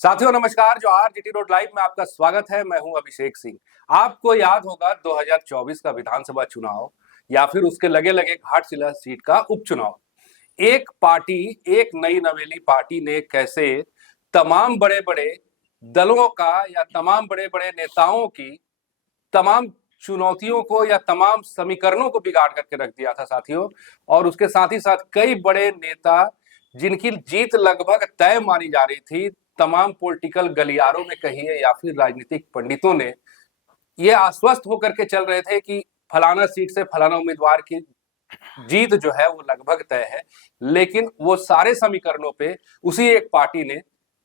साथियों नमस्कार। जो जीटी रोड लाइव में आपका स्वागत है। मैं हूं अभिषेक सिंह। आपको याद होगा 2024 का विधानसभा चुनाव या फिर उसके लगे लगे घाटशिला सीट का उपचुनाव। एक पार्टी, एक नई नवेली पार्टी ने कैसे तमाम बड़े बड़े दलों का या तमाम बड़े बड़े नेताओं की तमाम चुनौतियों को या तमाम समीकरणों को बिगाड़ करके रख दिया था साथियों। और उसके साथ ही साथ कई बड़े नेता जिनकी जीत लगभग तय मानी जा रही थी, तमाम पॉलिटिकल गलियारों में कहिए या फिर राजनीतिक पंडितों ने ये आश्वस्त होकर के चल रहे थे कि फलाना सीट से फलाना उम्मीदवार की जीत जो है वो लगभग तय है। लेकिन वो सारे समीकरणों पे उसी एक पार्टी ने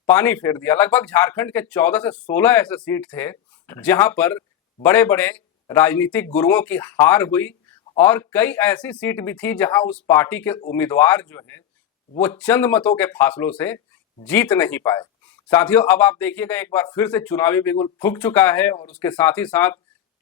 पानी फेर दिया। लगभग झारखंड के 14 से 16 ऐसे सीट थे जहां पर बड़े बड़े राजनीतिक गुरुओं की हार हुई और कई ऐसी सीट भी थी जहां उस पार्टी के उम्मीदवार जो है वो चंद मतों के फासलों से जीत नहीं पाए। साथियों अब आप देखिएगा, एक बार फिर से चुनावी बिगुल फूंक चुका है और उसके साथ ही साथ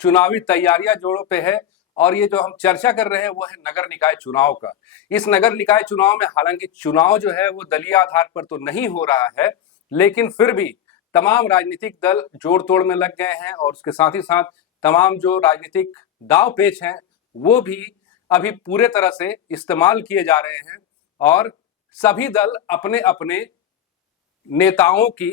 चुनावी तैयारियां जोरों पे है। और ये जो हम चर्चा कर रहे हैं वो है नगर निकाय चुनाव का। इस नगर निकाय चुनाव में हालांकि चुनाव जो है वो दलीय आधार पर तो नहीं हो रहा है, लेकिन फिर भी तमाम राजनीतिक दल जोड़ तोड़ में लग गए हैं और उसके साथ ही साथ तमाम जो राजनीतिक दाव पेच हैं वो भी अभी पूरे तरह से इस्तेमाल किए जा रहे हैं और सभी दल अपने अपने नेताओं की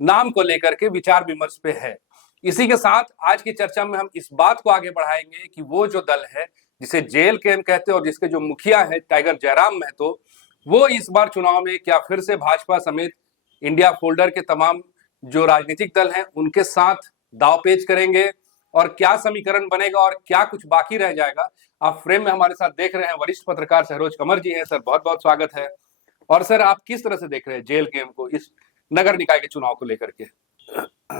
नाम को लेकर के विचार विमर्श पे है। इसी के साथ आज की चर्चा में हम इस बात को आगे बढ़ाएंगे कि वो जो दल है जिसे जेएलकेएम कहते हैं और जिसके जो मुखिया है टाइगर जयराम महतो, वो इस बार चुनाव में क्या फिर से भाजपा समेत इंडिया फोल्डर के तमाम जो राजनीतिक दल हैं उनके साथ दावपेच करेंगे और क्या समीकरण बनेगा और क्या कुछ बाकी रह जाएगा। आप फ्रेम में हमारे साथ देख रहे हैं वरिष्ठ पत्रकार सहरोज कंवर जी हैं। सर बहुत बहुत स्वागत है। और सर आप किस तरह से देख रहे हैं जेएलकेएम को इस नगर निकाय के चुनाव को लेकर के?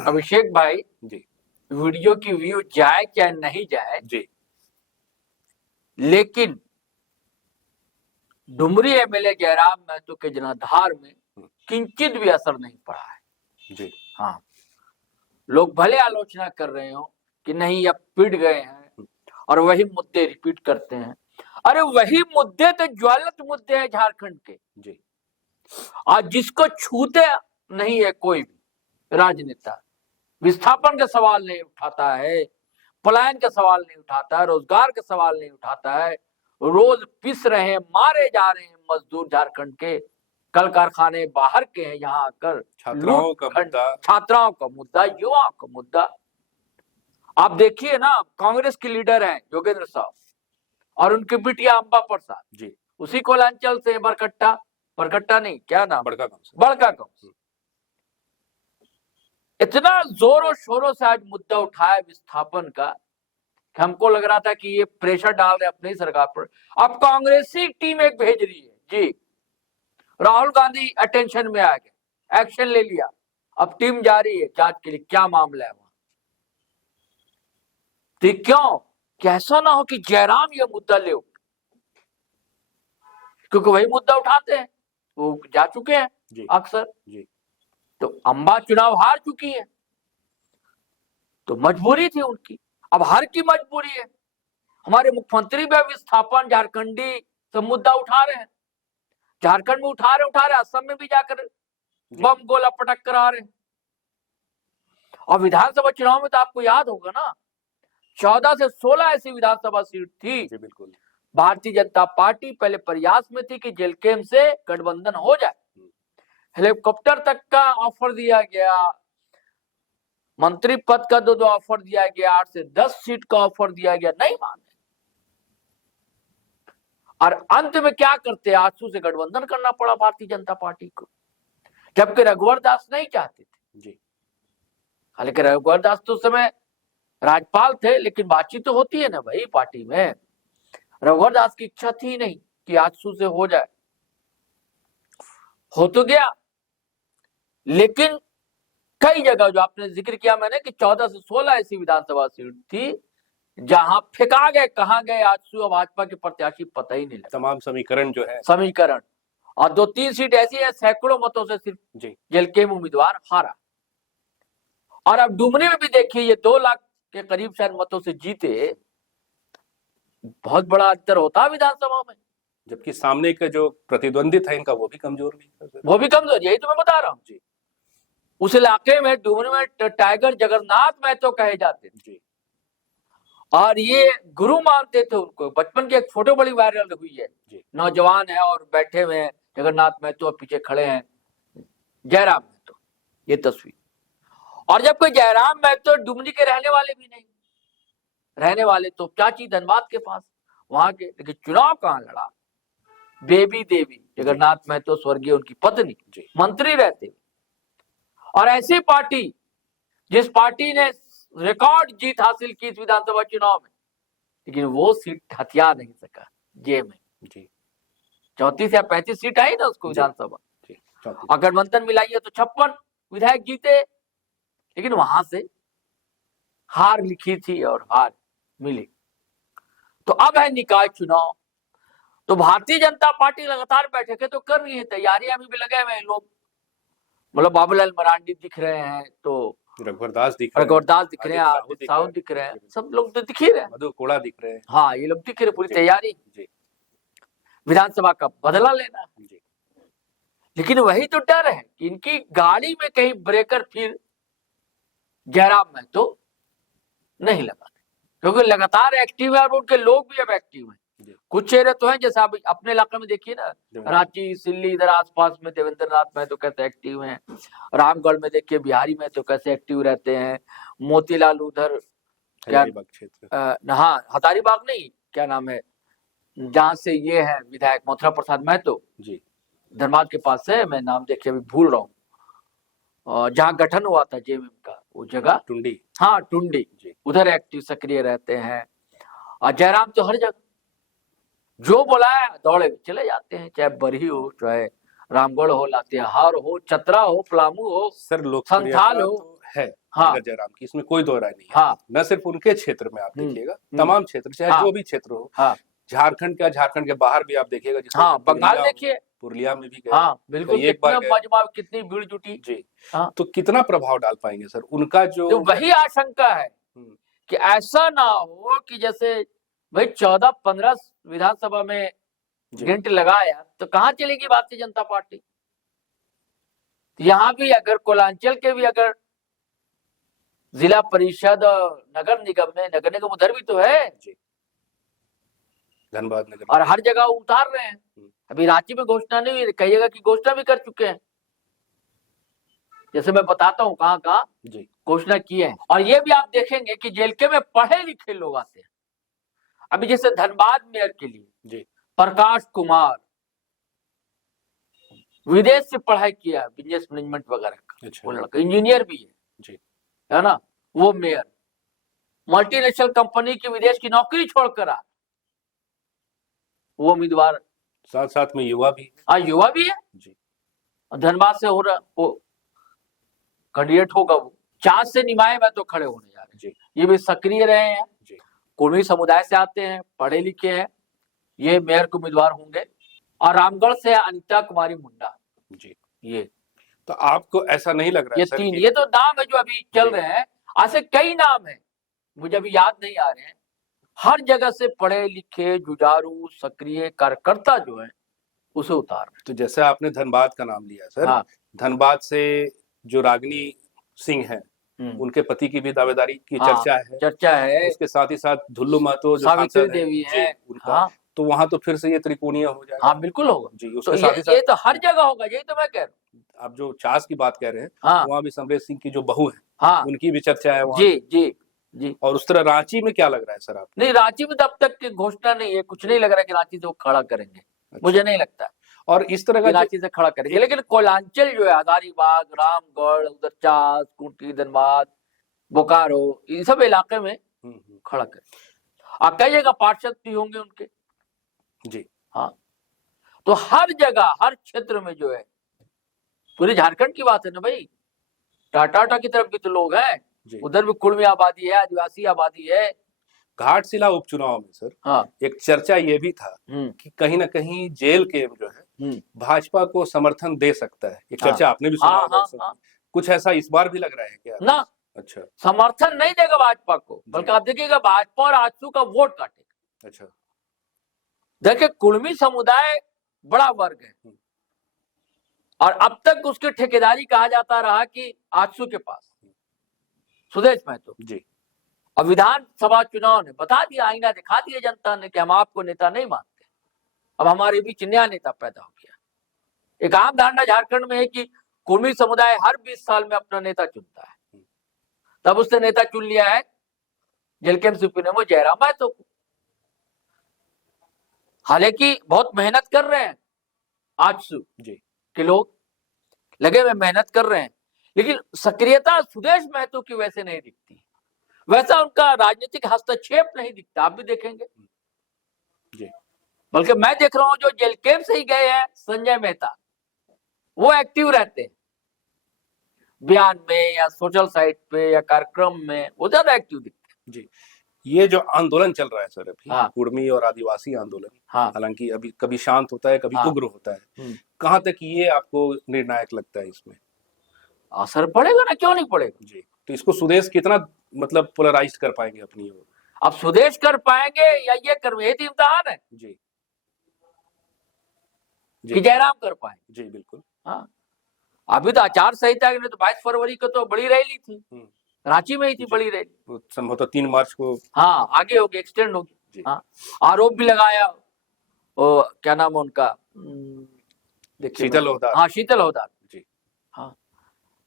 अभिषेक भाई जी, वीडियो की व्यू जाए क्या नहीं जाए जी, लेकिन डुमरी एमएलए जयराम महतो के जनाधार में किंचित भी असर नहीं पड़ा है। जी, हाँ, लोग भले आलोचना कर रहे हो कि नहीं अब पिट गए हैं और वही मुद्दे रिपीट करते हैं। अरे वही मुद्दे तो ज्वलंत मुद्दे हैं झारखंड के। जी, आज जिसको छूते नहीं है कोई भी राजनेता, विस्थापन का सवाल नहीं उठाता है, पलायन का सवाल नहीं उठाता है, रोजगार का सवाल नहीं उठाता है। रोज पिस रहे हैं, मारे जा रहे हैं मजदूर झारखंड के, कल कारखाने बाहर के हैं, यहाँ आकर छात्राओं का मुद्दा, छात्राओं का मुद्दा, युवाओं का मुद्दा। आप देखिए ना, कांग्रेस के लीडर हैं योगेंद्र साहब और उनके बिटिया अंबा प्रसाद जी, उसी कोलांचल से, बरकट्टा नहीं, क्या नाम, बड़का गांव से। बड़का गांव। इतना जोरों शोरों से आज मुद्दा उठाया विस्थापन का कि हमको लग रहा था कि ये प्रेशर डाल रहे अपनी सरकार पर। अब कांग्रेसी टीम एक भेज रही है जी, राहुल गांधी अटेंशन में आ गए, एक्शन ले लिया, अब टीम जा रही है जांच के लिए क्या मामला है वहां। तो क्यों कि ऐसा ना हो कि जयराम ये मुद्दा ले, क्योंकि वही मुद्दा उठाते हैं, वो जा चुके हैं अक्सर जी। तो अंबा चुनाव हार चुकी है तो मजबूरी थी उनकी, अब हर की मजबूरी है। हमारे मुख्यमंत्री भी विस्थापन झारखंडी सब मुद्दा उठा रहे हैं, झारखंड में उठा रहे, असम में भी जाकर बम गोला पटक कर आ रहे हैं। और विधानसभा चुनाव में तो आपको याद होगा ना, 14 से 16 ऐसी विधानसभा सीट थी। जी बिल्कुल। भारतीय जनता पार्टी पहले प्रयास में थी कि जेएलकेएम से गठबंधन हो जाए, हेलीकॉप्टर तक का ऑफर दिया गया, मंत्री पद का दो ऑफर दिया गया, 8 से 10 सीट का ऑफर दिया गया, नहीं माने। और अंत में क्या करते, आजसू से गठबंधन करना पड़ा भारतीय जनता पार्टी को, जबकि रघुवर दास नहीं चाहते थे जी। हालांकि रघुवर दास तो उस समय राज्यपाल थे, लेकिन बातचीत तो होती है ना भाई पार्टी में। रघुवर दास की इच्छा थी नहीं कि आजसू से हो जाए, हो तो गया, लेकिन कई जगह जो आपने जिक्र किया मैंने कि 14 से 16 ऐसी विधानसभा सीट थी जहां फेंका गए, कहां गए आजसू और भाजपा के प्रत्याशी पता ही नहीं लगा। तमाम समीकरण जो है, समीकरण, और 2-3 सीट ऐसी है सैकड़ों मतों से सिर्फ जेएलकेएम उम्मीदवार हारा। और अब डुमरी में भी देखिए, ये 2 लाख के करीब शायद मतों से जीते, बहुत बड़ा अंतर होता है विधानसभा में, जबकि सामने का जो प्रतिद्वंदी था इनका वो भी कमजोर नहीं था। वो भी कमजोर, यही तो मैं बता रहा हूँ जी। उस इलाके में डुमरी में टाइगर जगन्नाथ महतो कहे जाते थे जी और ये गुरु मानते थे उनको। बचपन की एक फोटो बड़ी वायरल हुई है, जी नौजवान है और बैठे हुए हैं जगन्नाथ महतो और पीछे खड़े हैं जयराम महतो, ये तस्वीर। और जब कोई जयराम महतो डुमरी के रहने वाले भी नहीं, रहने वाले तो चाची धनबाद के पास वहां के, लेकिन चुनाव कहां लड़ा? बेबी देवी जगन्नाथ महतो स्वर्गीय उनकी पत्नी जी मंत्री रहते। और ऐसी पार्टी जिस पार्टी ने रिकॉर्ड जीत हासिल की इस विधानसभा चुनाव में, लेकिन वो सीट हथिया नहीं सका जे में। जी 34 या 35 सीट आई ना उसको जी। विधानसभा, जी 34। और गठबंधन मिलाइए तो 56 विधायक जीते, लेकिन वहां से हार लिखी थी और हार मिली। तो अब है निकाय चुनाव, तो भारतीय जनता पार्टी लगातार बैठकें तो कर रही है, तैयारियां भी लगे हुए हैं लोग। मतलब बाबूलाल मरांडी दिख रहे हैं, तो रघुवर दास दिख रहे हैं, रघुवर दास दिख रहे हैं, आदित्य आदित्य साहू साहू दिख रहे हैं, सब लोग तो दिख ही रहे हैं। मधु कोड़ा दिख रहे हैं। हाँ, ये लोग दिख रहे, पूरी जी। तैयारी जी विधानसभा का बदला लेना। जी लेकिन वही तो डर है कि इनकी गाड़ी में कहीं ब्रेकर फिर जयराम में तो नहीं लगा, क्योंकि लगातार एक्टिव है और उनके लोग भी अब एक्टिव हैं। जी। कुछ चेहरे तो हैं, जैसे आप अपने इलाके में देखिए ना, रांची सिल्ली इधर आसपास में देवेंद्र नाथ में तो कैसे एक्टिव हैं, रामगढ़ में देखिए बिहारी में तो कैसे एक्टिव रहते हैं, मोतीलाल उधर क्या हजारीबाग क्षेत्र, हाँ हजारीबाग नहीं, क्या नाम है जहां से ये है विधायक मथुरा प्रसाद महतो, जी धनबाद के पास है, मैं नाम देखिए अभी भूल रहा हूँ, और जहाँ गठन हुआ था जेएमएम का वो जगह, टुंडी। हाँ टुंडी, जी उधर एक्टिव सक्रिय रहते हैं। और जयराम तो हर जगह जो बोला है दौड़े चले जाते हैं, चाहे बरही हो, चाहे रामगढ़ हो, लातेहार हो, चतरा हो, पलामू हो, सर संथाल लोकप्रियता हो। तो है हाँ टाइगर जयराम की, इसमें कोई दो राय नहीं है। हाँ न सिर्फ उनके क्षेत्र में, आप देखिएगा तमाम क्षेत्र चाहे हाँ जो भी क्षेत्र हो, हाँ झारखंड के बाहर भी आप देखिएगा, जैसे हाँ, बंगाल पुरुलिया देखिए, पुरुलिया में भी गए, हाँ बिल्कुल, कई एक बार कितना गए। मजमा, कितनी भीड़ जुटी। जी हाँ, तो कितना प्रभाव डाल पाएंगे सर उनका जो तो वही आशंका है कि ऐसा ना हो कि जैसे भाई 14-15 विधानसभा में जी घंटे लगाया तो कहाँ चलेगी भारतीय जनता पार्टी? यहाँ भी अगर कोलांचल के भी अगर जिला परिषद और नगर निगम उधर भी तो है, जी धनबाद नगर, और हर जगह उतार रहे हैं। अभी रांची में घोषणा नहीं हुई, कई जगह की घोषणा भी कर चुके हैं, जैसे मैं बताता हूँ कहाँ कहाँ जी घोषणा की है। और ये भी आप देखेंगे कि जेलके में पढ़े लिखे लोग आते हैं। अभी जैसे धनबाद मेयर के लिए जी प्रकाश कुमार विदेश से पढ़ाई किया, बिजनेस मैनेजमेंट वगैरह का, अच्छा वो लड़का इंजीनियर भी जी है ना, वो मेयर मल्टीनेशनल कंपनी की विदेश की नौकरी छोड़कर आ, वो उम्मीदवार, साथ साथ में युवा भी, आज युवा भी है, जी धनबाद से हो रहा, वो कैंडिडेट होगा, वो 4 से निमाए में तो खड़े होने जा रहे हैं। जी ये भी सक्रिय रहे हैं, जी कुर्मी समुदाय से आते हैं, पढ़े लिखे हैं, ये मेयर के उम्मीदवार होंगे। और रामगढ़ से अनिता कुमारी मुंडा, जी ये तो आपको ऐसा नहीं लग रहा ये है सर तीन, कि ये तो नाम है जो अभी चल जी। रहे हैं, ऐसे कई नाम है मुझे अभी याद नहीं आ रहे हैं। हर जगह से पढ़े लिखे जुझारू सक्रिय कार्यकर्ता जो है उसे उतार, तो जैसे आपने धनबाद का नाम लिया सर, हाँ धनबाद से जो रागिनी सिंह है, उनके पति की भी दावेदारी की हाँ, चर्चा है, है, उसके साथ ही साथ धुल्लू महतो जो सावित्री सांसद देवी जी, है, उनका, हाँ तो वहां तो फिर से ये त्रिकोणीय हो जाएगा। हाँ बिल्कुल होगा जी तो उसके साथ ही साथ ये तो हर जगह होगा, यही तो मैं कह रहा हूँ। आप जो चास की बात कह रहे हैं, हाँ वहां भी समरेश सिंह की जो बहू है, हाँ उनकी भी चर्चा है वहां। जी जी जी। और उस तरह रांची में क्या लग रहा है सर आप? नहीं, रांची में तब तक की घोषणा नहीं है, कुछ नहीं लग रहा है कि रांची से वो खड़ा करेंगे, अच्छा। मुझे नहीं लगता और इस तरह का रांची से खड़ा करेंगे, लेकिन कोलांचल जो है, हजारीबाग, रामगढ़, उधर चास, खूंटी, धनबाद, बोकारो, इन सब इलाके में खड़ा करें। और कई जगह पार्षद भी होंगे उनके जी हाँ, तो हर जगह हर क्षेत्र में जो है, पूरे झारखंड की बात है ना भाई, टाटा की तरफ भी तो लोग हैं, उधर भी कुर्मी आबादी है, आदिवासी आबादी है। घाटशिला उपचुनाव में सर हाँ एक चर्चा ये भी था कि कहीं ना कहीं जेल के जो है भाजपा को समर्थन दे सकता है, ये चर्चा आपने भी सुना होगा। कुछ ऐसा इस बार भी लग रहा है क्या? ना, अच्छा, समर्थन नहीं देगा भाजपा को, बल्कि आप देखिएगा भाजपा और आजसू का वोट काटेगा। अच्छा, देखिए कुर्मी समुदाय बड़ा वर्ग है और अब तक उसकी ठेकेदारी कहा जाता रहा कि आजसू के पास, सुदेश महतो जी। और विधानसभा चुनाव ने बता दिया, आईना दिखा दिया जनता ने कि हम आपको नेता नहीं मानते, अब हमारे बीच नया नेता पैदा हो गया। एक आम धारणा झारखंड में है कि कुर्मी समुदाय हर 20 साल में अपना नेता चुनता है, तब उसने नेता चुन लिया है जेलकेम सुप्रीमो जयराम महतो को। हालांकि बहुत मेहनत कर रहे हैं आजसू जी। के लोग, लगे हुए मेहनत कर रहे हैं, लेकिन सक्रियता सुदेश महतो की वैसे नहीं दिखती, वैसा उनका राजनीतिक हस्तक्षेप नहीं दिखता। आप भी देखेंगे जी। बल्कि मैं देख रहा हूं जो जेल कैंप से ही गए हैं संजय मेहता, वो एक्टिव रहते हैं बयान में या सोशल साइट पे या कार्यक्रम में, वो ज्यादा एक्टिव दिखते हैं। जी। ये जो आंदोलन चल रहा है सर अभी, हाँ। कुर्मी और आदिवासी आंदोलन, हाँ। हालांकि अभी कभी शांत होता है, कभी हाँ। उग्र होता है, कहाँ तक ये आपको निर्णायक लगता है इसमें? असर पड़ेगा ना, क्यों नहीं पड़ेगा। जी। तो इसको सुदेश कितना मतलब पोलराइज कर पाएंगे अपनी ओर? अब सुदेश कर पाएंगे या ये कर, ये तो इम्तिहान है जी। कि जयराम कर पाएंगे। जी बिल्कुल। हाँ, अभी तो आचार संहिता ने तो 22 फरवरी को तो बड़ी रैली थी, रांची में ही थी बड़ी रैली, संभवतः 3 मार्च को। हाँ, आगे होगी, एक्सटेंड होगी। हाँ, आरोप भी लगाया, वो क्या नाम है उनका, देखिए, शीतल होदार। हाँ, शीतल होदार जी। हाँ,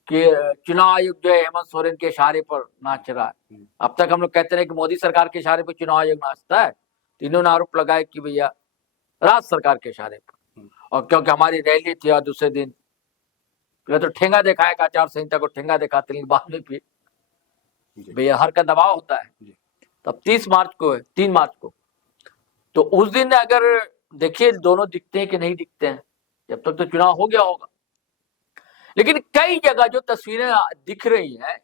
कि चुनाव आयोग जो है हेमंत सोरेन के इशारे पर नाच रहा है। अब तक हम लोग कहते रहे कि मोदी सरकार के इशारे पर चुनाव आयोग नाचता है, तो इन्होंने आरोप लगाया कि भैया राज्य सरकार के इशारे पर, और क्योंकि हमारी रैली थी और दूसरे दिन तो ठेंगा दिखाया, आचार संहिता को ठेंगा दिखाते, लेकिन बाद में भी भैया हर का दबाव होता है। तब 30 मार्च को है, 3 मार्च को, तो उस दिन अगर देखिए दोनों दिखते हैं कि नहीं दिखते हैं, जब तक तो चुनाव हो गया होगा। लेकिन कई जगह जो तस्वीरें दिख रही हैं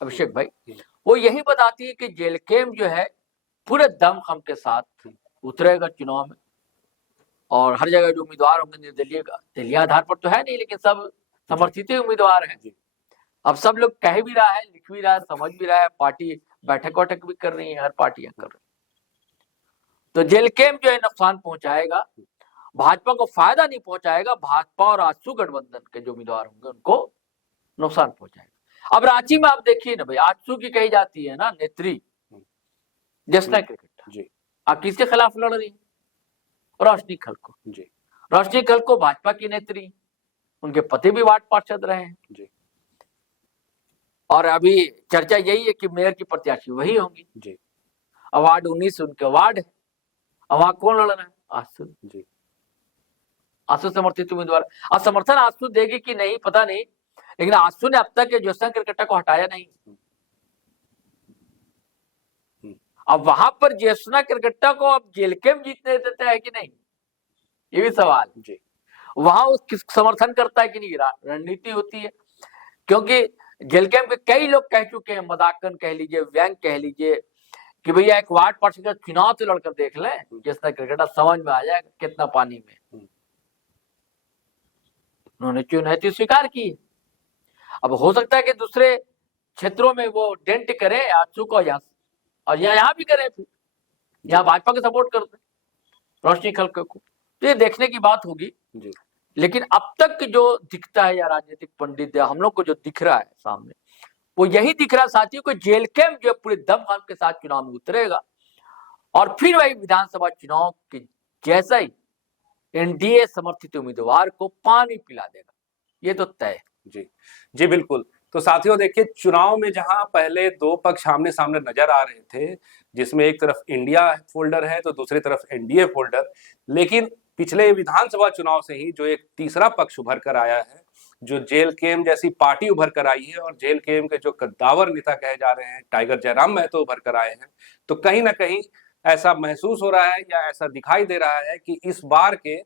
अभिषेक भाई, वो यही बताती है कि जेलकेम जो है पूरे दमखम के साथ उतरेगा चुनाव में, और हर जगह जो उम्मीदवार होंगे निर्दलीय का, दलीय आधार पर तो है नहीं, लेकिन सब समर्थित उम्मीदवार हैं। अब सब लोग कह भी रहा है, लिख भी रहा है, समझ भी रहा है, पार्टी बैठक वैठक भी कर रही है, हर पार्टियां कर रही है। तो जेलकेम जो है नुकसान पहुंचाएगा, भाजपा को फायदा नहीं पहुंचाएगा, भाजपा और आजसू गठबंधन के जो उम्मीदवार होंगे उनको नुकसान पहुंचाएगा। अब रांची में आप देखिए ना भाई, आजसू की कही जाती है ना नेत्री जसना क्रिकेट, आप किसके खिलाफ लड़ रही है? रोशनी खलको जी। रोशनी खलको भाजपा की नेत्री, उनके पति भी वार्ड पार्षद रहे हैं जी। और अभी चर्चा यही है कि मेयर की प्रत्याशी वही होंगी जी। वार्ड 19 उनके वार्ड है, अब वहां कौन लड़ रहा है? आजसू जी। आजसू समर्थित उम्मीदवार। अब समर्थन आजसू देगी कि नहीं पता नहीं, लेकिन आजसू ने अब तक ज्योत्सना किरकट्टा को हटाया नहीं। अब वहां पर ज्योत्सना किरकट्टा को अब जेलकेम जीतने देता है कि नहीं, ये भी सवाल जी। वहां वो किस समर्थन करता है कि नहीं, रणनीति होती है। क्योंकि जेलकेम के कई लोग कह चुके हैं, मजाकन कह लीजिए, व्यंग कह लीजिए, कि भैया एक वार्ड पार्षद का चुनाव तो लड़कर देख लें, ज्योत्सना किरकट्टा समझ में आ जाएगा कितना पानी में। उन्होंने चुनौती स्वीकार की। अब हो सकता है कि दूसरे क्षेत्रों में वो डेंट करे आजसू को, और यहाँ भी करे, फिर यहाँ भाजपा को सपोर्ट करते रोशनी खलको को, तो ये देखने की बात होगी जी। लेकिन अब तक जो दिखता है, या राजनीतिक पंडित या हम लोग को जो दिख रहा है सामने, वो यही दिख रहा है साथियों को, जेलकेम जो पूरे दमखम के साथ चुनाव में उतरेगा, और फिर वही विधानसभा चुनाव के जैसा ही एनडीए समर्थित उम्मीदवार को पानी पिला देगा, ये तो तय जी। जी बिल्कुल। तो साथियों देखिए, चुनाव में जहां पहले 2 पक्ष आमने सामने नजर आ रहे थे, जिसमें एक तरफ इंडिया फोल्डर है तो दूसरी तरफ एनडीए फोल्डर, लेकिन पिछले विधानसभा चुनाव से ही जो एक तीसरा पक्ष उभर कर आया है, जो जेलकेम जैसी पार्टी उभर कर आई है, और जेलकेम के जो कद्दावर नेता कहे जा रहे हैं टाइगर जयराम महतो उभर कर आए हैं, तो कहीं ना कहीं ऐसा महसूस हो रहा है या ऐसा दिखाई दे रहा है कि इस बार के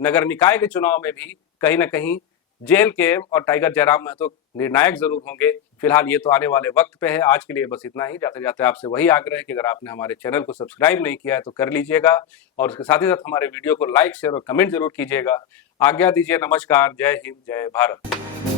नगर निकाय के चुनाव में भी कहीं ना कहीं जेलकेम और टाइगर जयराम महतो निर्णायक जरूर होंगे। फिलहाल ये तो आने वाले वक्त पे है। आज के लिए बस इतना ही। जाते जाते आपसे वही आग्रह है कि अगर आपने हमारे चैनल को सब्सक्राइब नहीं किया है तो कर लीजिएगा, और उसके साथ ही साथ हमारे वीडियो को लाइक, शेयर और कमेंट जरूर कीजिएगा। आज्ञा दीजिए। नमस्कार। जय हिंद, जय भारत।